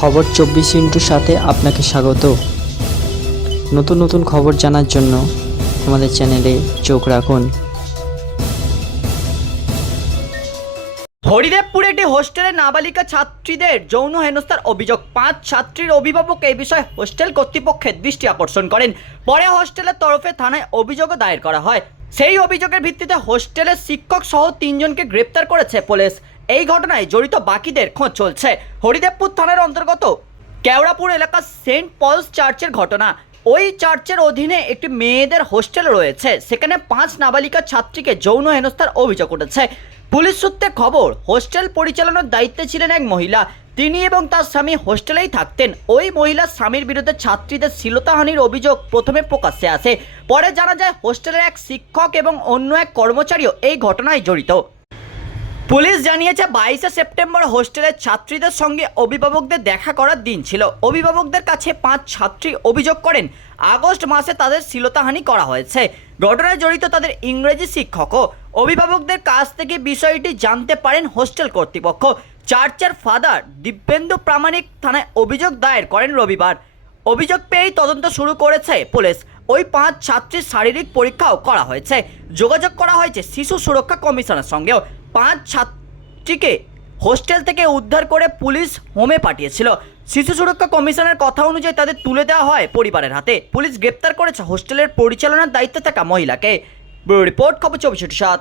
খবর চব্বিশ ইন্টুর সাথে আপনাকে স্বাগত। নতুন নতুন খবর জানার জন্য আমাদের চ্যানেলে চোখ রাখুন। হরিদেবপুরে একটি হোস্টেলে নাবালিকা ছাত্রীদের যৌন হেনস্থার অভিযোগ। পাঁচ ছাত্রীর অভিভাবক এই বিষয়ে হোস্টেল কর্তৃপক্ষের দৃষ্টি আকর্ষণ করেন। পরে হোস্টেলের তরফে থানায় অভিযোগও দায়ের করা হয়। সেই অভিযোগের ভিত্তিতে হোস্টেলের শিক্ষক সহ তিনজনকে গ্রেপ্তার করেছে পুলিশ। এই ঘটনায় জড়িত বাকিদের খোঁজ চলছে। হরিদেবপুর থানার অন্তর্গত কেওড়াপুর এলাকার সেন্ট পলস চার্চের ঘটনা। ওই চার্চের অধীনে একটি মেয়েদের হোস্টেল রয়েছে। সেখানে পাঁচ নাবালিকা ছাত্রীকে যৌন হেনস্থার অভিযোগ উঠেছে। পুলিশ সূত্রে খবর, হোস্টেল পরিচালনার দায়িত্বে ছিলেন এক মহিলা। তিনি এবং তার স্বামী হোস্টেলেই থাকতেন। ওই মহিলার স্বামীর বিরুদ্ধে ছাত্রীদের শ্লীলতাহানির অভিযোগ প্রথমে প্রকাশ্যে আসে। পরে জানা যায়, হোস্টেলের এক শিক্ষক এবং অন্য এক কর্মচারীও এই ঘটনায় জড়িত। পুলিশ জানিয়েছে বাইশে সেপ্টেম্বর হোস্টেলের ছাত্রীদের সঙ্গে অভিভাবকদের দেখা করার দিন ছিল। অভিভাবকদের কাছে পাঁচ ছাত্রী অভিযোগ করেন, আগস্ট মাসে তাদের শ্লীলতাহানি করা হয়েছে। ঘটনায় জড়িত তাদের ইংরেজি শিক্ষকও অভিভাবকদের কাছ থেকে বিষয়টি জানতে পারেন হোস্টেল কর্তৃপক্ষ। চার্চের ফাদার দিব্যেন্দু প্রামাণিক থানায় অভিযোগ দায়ের করেন রবিবার। অভিযোগ পেয়েই তদন্ত শুরু করেছে পুলিশ। ওই পাঁচ ছাত্রীর শারীরিক পরীক্ষাও করা হয়েছে। যোগাযোগ করা হয়েছে শিশু সুরক্ষা কমিশনের সঙ্গেও। পাঁচ ছাত্রীকে হোস্টেল থেকে উদ্ধার করে পুলিশ হোমে পাঠিয়েছিল। শিশু সুরক্ষা কমিশনের কথা অনুযায়ী তাদের তুলে দেওয়া হয় পরিবারের হাতে। পুলিশ গ্রেপ্তার করেছে হোস্টেলের পরিচালনার দায়িত্বে থাকা মহিলাকে। ব্যুরো রিপোর্ট, খবর চব্বিশ সাত।